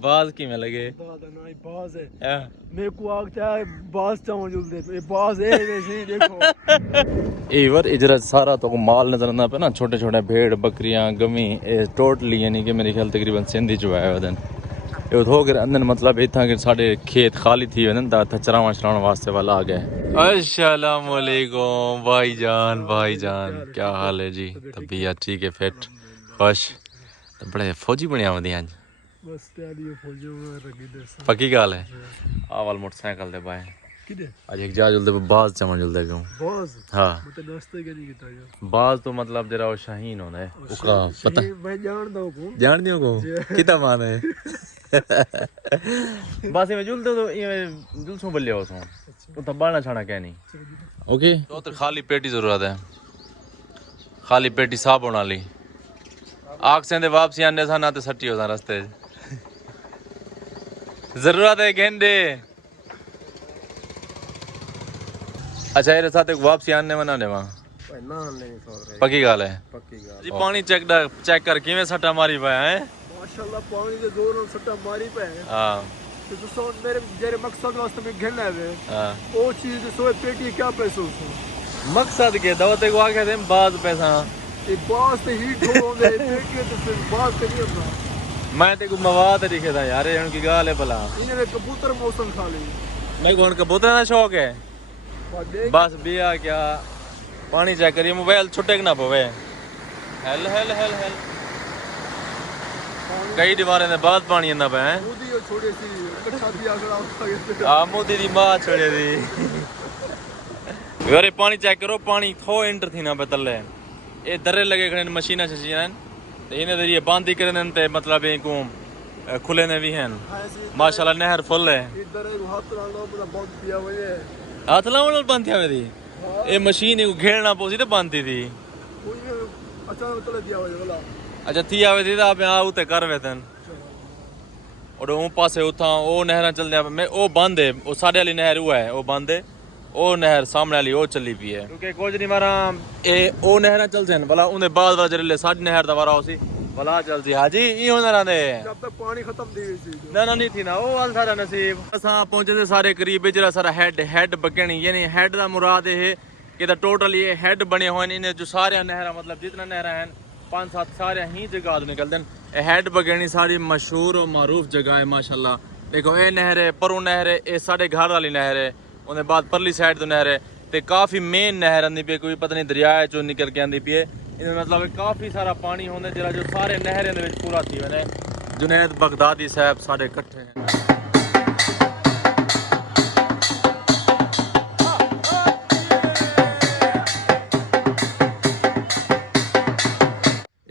बाज किवें लगे बाज है मेरे को आगता है बाज चावल जुलदे ये बाज है वैसे ही देखो इवर इजरा सारा तो माल नजर आंदा पे ना छोटे छोटे भेड़ बकरियां गमी टोटली यानी कि मेरे ख्याल तकरीबन सिंधी जो है वदन ये हो कर अंदर मतलब इतना कि साडे खेत खाली थी वदन ता चरावा चरावन वास्ते वाला आ गए। अस्सलाम वालेकुम भाईजान क्या हाल है जी? तबीयत ठीक है? फिट खुश तो बड़े फौजी बनिया वदी आज बस तैयारी है फौजी में रखी दस पक्की गल है। आवल मोटरसाइकिल दे बाय किदे आज एक जा जुलदे बाज चमन जुलदे क्यों बाज हां मतलब नाश्ता क्या नहीं किया यार बाज तो मतलब जरा वो शाहीन होना है उसका पता मैं जान दो को जान दियो को किता मान है बस में जुलदे तो ये जुलसों बल्ले हो सो तो तबाना छाना क्या नहीं ओके तो खाली पेटी जरूरत है खाली पेटी साफ होना ली आग से वापसी आने सा ना तो सट्टी हो रास्ते जरूरत है गेंदे अच्छा ये साथ एक वापसी आने मना ने वहां ना नहीं सोच रहे पक्की गल है पक्की गल जी पानी चेक कर किवें सट्टा मारी पाया है माशाल्लाह पानी दे जोर नाल सट्टा मारी पे हां ते तो मेरे जेरे मकसद वास्ते में घेना है हां वो चीज सोए पेटी क्या पैसों से मकसद के दावत को आके दे बाज पैसा ये बास ते हीट हो दे पेटी तो फिर बास ते नहीं होता मैं ते को मवाद लिखे था यार उनकी गाल है भला इन्हें कबूतर मौसम खा ली मैं कौन कबूतर का शौक है बस बिया क्या पानी चेक करिए मोबाइल छुटे ना पवे हेल हेल हेल हेल कई दीवारें ने बाद पानी आंदा पे मोदी और छोड़े सी इकट्ठा दिया अगर आ मोदी दी मां छोड़े दी यारे पानी चेक करो पानी थो एंटर थी ना पे तले ए दरे लगे खड़े मशीना छछियां ते इने जरिए बंद ही करन ते मतलब इनको खुले ने भी हैं माशाल्लाह नहर फुल है इधर हाथ लाना बड़ा बहुत पिया हुआ है हाथ लावण बंद थिया वेदी ए मशीन को घेरना पोसी ते बंद थी कोई अच्छा तले दिया हुआ वाला अच्छा थी आवे थी आप यहाँ उते कर वेतन और वो पासे उथा ओ नहर चल दिया मैं ओ बंद है ओ साडे वाली नहर हुआ है ओ बंद है ओ नहर सामने वाली ओ चली पी है क्योंकि कुछ नहीं मारा ए ओ नहर चलते हैं भला उन्हें बाद वाला जरे साडी नहर दा वारा होसी भला चलती हाजी ई होना रहंदे जब तक पानी खत्म दी थी ना नहीं थी ना ओ वाल सारा नसीब असा पहुंचे थे सारे करीब जरा सारा हेड बगनी यानी हेड दा मुराद है कि दा टोटल ये हेड बने हुए ने जो सारे नहर मतलब जितना नहर हैं 5-7 सारे ही जगह निकलते हैं हेड बगनी सारी मशहूर और मारूफ जगह है माशाल्लाह देखो ये नहर है परू नहर है ये साढ़े घर वाली नहर है उन्हें बाद परली साइड तो नहर है तो काफ़ी मेन नहर आती पी कोई पता नहीं दरिया चो निकल के आती पी है इनमें मतलब काफ़ी सारा पानी होने जरा जो सारे नहरें पूरा थी वने जुनैद बगदादी साहब साढ़े इकट्ठे हैं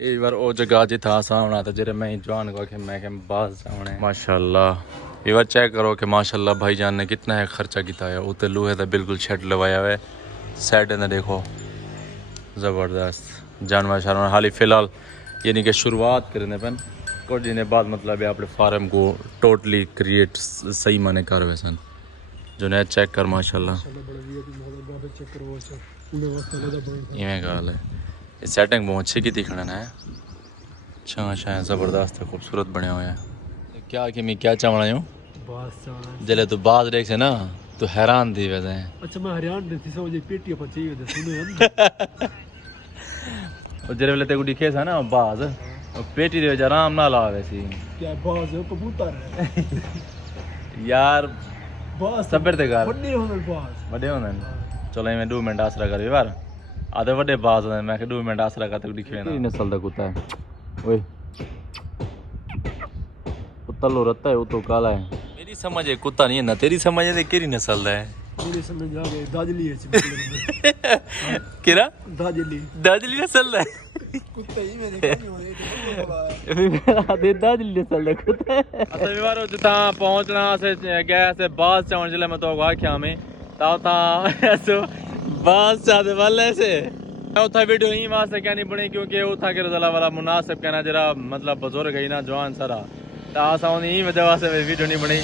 एक बार वो जगह जिथा आसा होना था जरे मैं जवान को मैं बाज आने माशाल्लाह एक बार चेक करो कि माशाल्लाह भाईजान ने कितना है खर्चा किया है उते लोहे का बिल्कुल शेड लगवाया हुआ है साइड ने देखो ज़बरदस्त जानवर शानवर हाली फिलहाल यानी कि शुरुआत करने पर कुछ दिन बाद मतलब अपने फार्म को टोटली क्रिएट सही माने कर वैसन जो ने चेक कर माशाल्लाह इवें गाल है सेटिंग बहुत अच्छी की दिखना है अच्छा अच्छा ज़बरदस्त है खूबसूरत बने हुए हैं क्या कि मैं क्या चावना हूँ जले तो बाज देख से ना तो हैरान थी वैसे अच्छा मैं हैरान थी समझ पेटी पर चाहिए थे सुनो और जरे वाले तेको दिखे था ना बाज और पेटी दे आराम ना ला वैसी क्या बाज है कबूतर है यार बाज सबर ते कर बड़े होने बाज बड़े होने चलो मैं 2 मिनट आसरा कर बार आधे बड़े बाज होने मैं 2 मिनट आसरा कर तेको दिखे ना नस्ल दा कुत्ता है ओए कुत्ता लो रत्ता है वो तो काला है मेरी समझ है कुत्ता नहीं है ना तेरी समझ है केरी नस्ल दा है मेरी समझ आ गई दाजली है केरा दाजली नस्ल दा कुत्ता ही मैंने कहीं होए दे दाजली नस्ल दा कुत्ता अच्छा विवारो जता पहुंचना से गया से बाज चावण जिले में तो आख्या में ता ऐसो बाज चादे वाले से उथा वीडियो ही वास्ते क्या नहीं बनी क्योंकि उथा के रज़ला वाला मुनासिब कहना जरा मतलब बुजुर्ग है ना जवान सारा तासा उन्हीं वजह वास्ते वीडियो नहीं बनी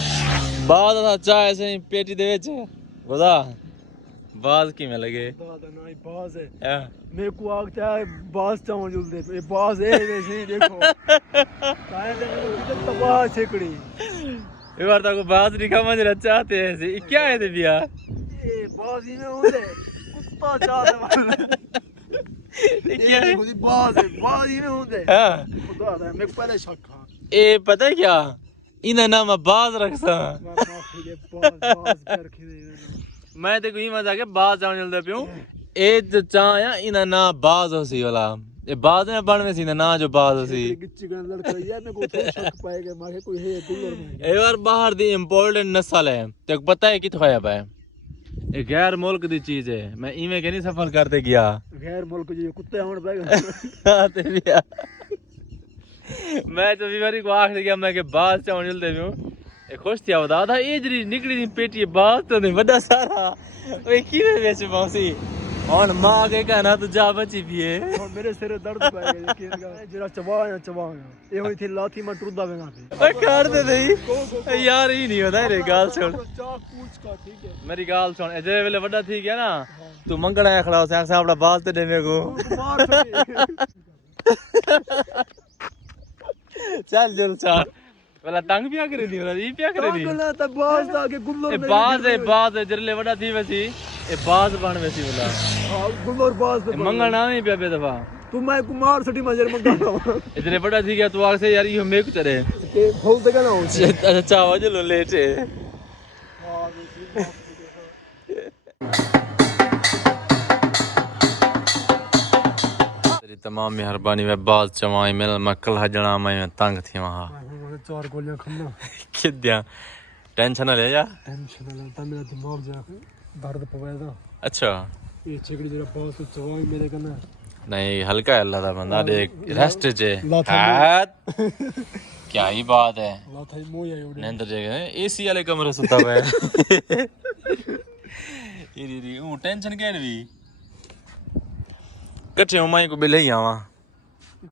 बाद चाह ऐसे पेटी दे विच गुदा बाज किवें लगे दादा ना ये बाज है हाँ। मेरे को आगता है बाज चावल जुलदे ये बाज है वैसे ही देखो काहे ते मेरे को तबाह छेकड़ी एक बार तक बाज दिखा मजरा चाहते हैं ऐसे क्या है ते बिया ये बाज ही में होंदे कुत्ता चाहते वाला ये क्या है बाज ही में होंदे हां खुदा दा मेरे को पहले शक था ए पता है क्या इना नाम बाज रखसा माफी दे बाज कर खिदे मैं ते कोई मजा के बाज चावल जल्दा पियो ए जो चा या इना ना बाज होसी वाला ए बाज में बनवे सी ना जो बाज होसी गिच्ची गन लड़का यार मेरे को तो शक पाएगा मारे कोई है गुल्लर में ए बार बाहर दी इंपोर्टेंट नस्ल है ते पता है किथों आया पाए ये गैर मुल्क दी चीज है मैं इवें के नहीं सफर करते गया गैर मुल्क जो कुत्ते होने पाएगा आते बिया मैं तो बीमारी को आख गया मैं के बाज चावल जल्दे पियो ए खुश थिया दादा ए जरी निकली दी पेटी बाज तो नहीं बड़ा सारा ओए किवें बेच मौसी और मां के कहना तू जा बची पिए और मेरे सिर दर्द पाएगा यकीन का जरा चबा ये हुई थी लाठी में टुरदा वेगा पे ओए काट दे दई यार ही नहीं होता रे गाल सुन चाक पूछ का ठीक है मेरी गाल सुन ए जे वेले बड़ा ठीक है ना तू मंगड़ा खड़ा हो साहब अपना बाल ते दे मेरे को मार सके चल जुल चल वाला तंग पिया करे दी वाला ई पिया करे दी गला त बाज दा के गुल्लर ए बाज है जरले बड़ा थी वैसी ए बाज बन वैसी वाला हां गुल्लर बाज पे मंगल ना नहीं पिया बे दफा तू मैं कुमार सटी मजर मंगा इतने बड़ा थी गया तू आग से यार ये मेरे को चले के फूल दे ना हो अच्छा चावा जो लेट है तेरी तमाम मेहरबानी मैं बाज चवाई मिल मक्कल हजणा मैं तंग थी वहां चार गोलियां खाना किद्या टेंशन ले जा टेंशन लेता मेरा दिमाग जा दर्द पवेगा अच्छा ये चिकड़ी जरा बहुत चवाई मेरे कने नहीं हल्का है अल्लाह दा बंदा देख रेस्ट जे लाथा हाथ क्या ही बात है लाथा मोय है उड़े नींद जगह एसी वाले कमरे सुता हुआ है ये टेंशन के भी कच्चे माई को बिले ही आवा